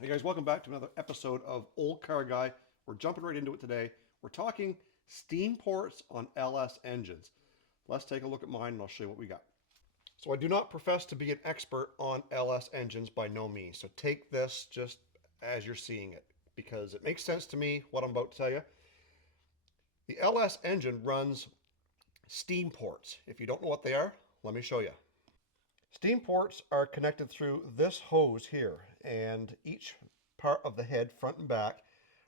Hey guys, welcome back to another episode of Olde Carr Guy. We're jumping right into it today. We're talking steam ports on LS engines. Let's take a look at mine and I'll show you what we got. So I do not profess to be an expert on LS engines by no means. So take this just as you're seeing it because it makes sense to me what I'm about to tell you. The LS engine runs steam ports. If you don't know what they are, let me show you. Steam ports are connected through this hose here, and each part of the head, front and back,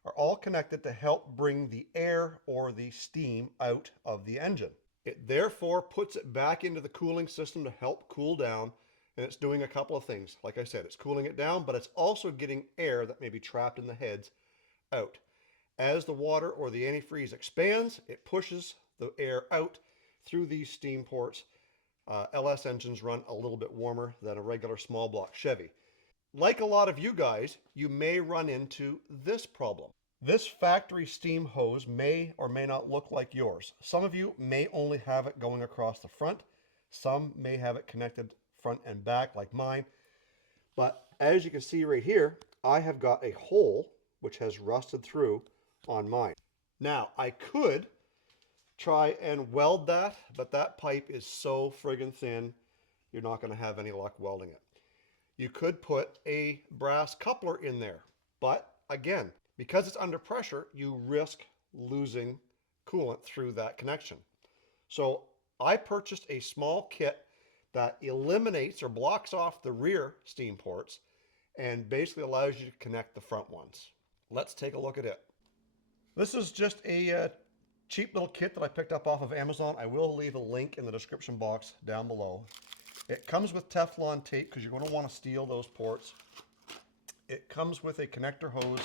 are all connected to help bring the air or the steam out of the engine. It therefore puts it back into the cooling system to help cool down, and it's doing a couple of things. Like I said, it's cooling it down, but it's also getting air that may be trapped in the heads out. As the water or the antifreeze expands, it pushes the air out through these steam ports. LS engines run a little bit warmer than a regular small block Chevy. Like a lot of you guys, you may run into this problem. This factory steam hose may or may not look like yours. Some of you may only have it going across the front. Some may have it connected front and back like mine. But as you can see right here, I have got a hole which has rusted through on mine. Now, I could try and weld that, but that pipe is so friggin' thin, you're not going to have any luck welding it. You could put a brass coupler in there, but again, because it's under pressure, you risk losing coolant through that connection. So I purchased a small kit that eliminates or blocks off the rear steam ports and basically allows you to connect the front ones. Let's take a look at it. This is just a cheap little kit that I picked up off of Amazon. I will leave a link in the description box down below. It comes with Teflon tape because you're going to want to seal those ports. It comes with a connector hose.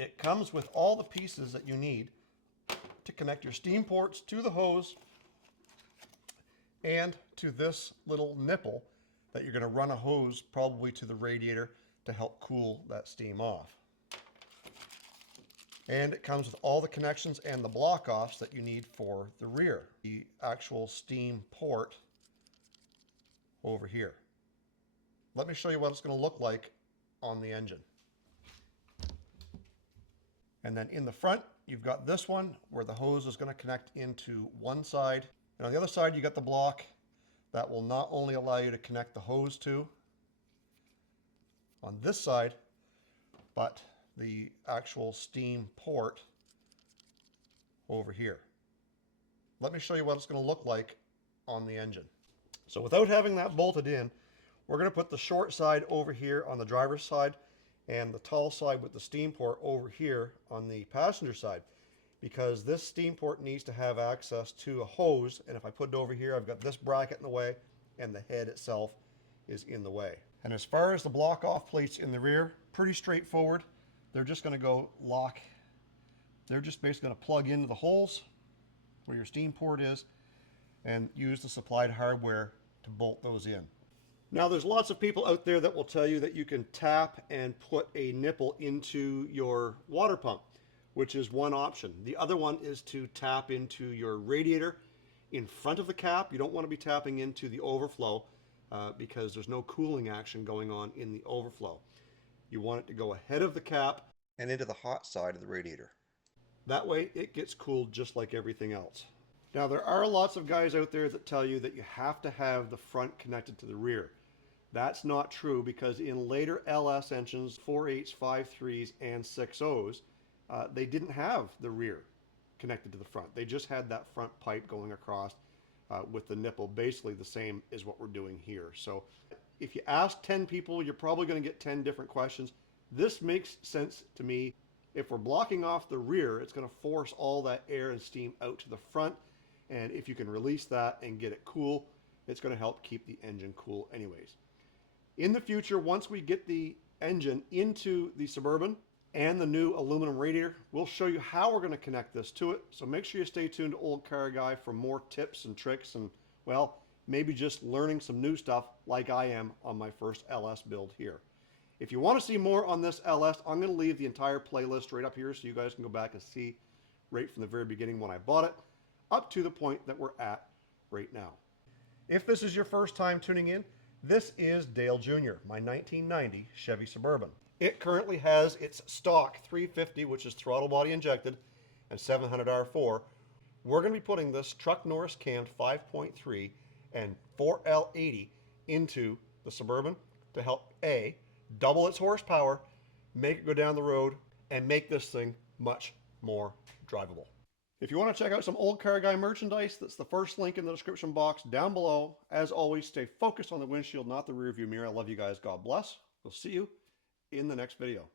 It comes with all the pieces that you need to connect your steam ports to the hose and to this little nipple that you're going to run a hose probably to the radiator to help cool that steam off. And it comes with all the connections and the block offs that you need for the rear. The actual steam port over here. Let me show you what it's going to look like on the engine. And then in the front, you've got this one where the hose is going to connect into one side. And on the other side, you got the block that will not only allow you to connect the hose to on this side, but the actual steam port over here. Let me show you what it's going to look like on the engine. So without having that bolted in, we're going to put the short side over here on the driver's side and the tall side with the steam port over here on the passenger side, because this steam port needs to have access to a hose, and if I put it over here, I've got this bracket in the way and the head itself is in the way. And as far as the block off plates in the rear, pretty straightforward. They're just going to go lock. They're just basically going to plug into the holes where your steam port is and use the supplied hardware to bolt those in. Now there's lots of people out there that will tell you that you can tap and put a nipple into your water pump, which is one option. The other one is to tap into your radiator in front of the cap. You don't want to be tapping into the overflow because there's no cooling action going on in the overflow. You want it to go ahead of the cap and into the hot side of the radiator. That way it gets cooled just like everything else. Now there are lots of guys out there that tell you that you have to have the front connected to the rear. That's not true, because in later LS engines, 4.8s, 5.3s, and 6.0s, they didn't have the rear connected to the front. They just had that front pipe going across with the nipple, basically the same as what we're doing here. So if you ask 10 people, you're probably going to get 10 different questions. This makes sense to me. If we're blocking off the rear, it's going to force all that air and steam out to the front. And if you can release that and get it cool, it's going to help keep the engine cool anyways. In the future, once we get the engine into the Suburban and the new aluminum radiator, we'll show you how we're going to connect this to it. So make sure you stay tuned to Olde Carr Guy for more tips and tricks and, well, maybe just learning some new stuff like I am on my first LS build here. If you want to see more on this LS, I'm going to leave the entire playlist right up here so you guys can go back and see right from the very beginning when I bought it up to the point that we're at right now. If this is your first time tuning in, This is Dale Jr., my 1990 Chevy Suburban. It currently has its stock 350, which is throttle body injected, and 700 R4. We're going to be putting this truck Norris cammed 5.3 and 4L80 into the Suburban to help A, double its horsepower, make it go down the road, and make this thing much more drivable. If you want to check out some Olde Carr Guy merchandise, that's the first link in the description box down below. As always, stay focused on the windshield, not the rear view mirror. I love you guys. God bless. We'll see you in the next video.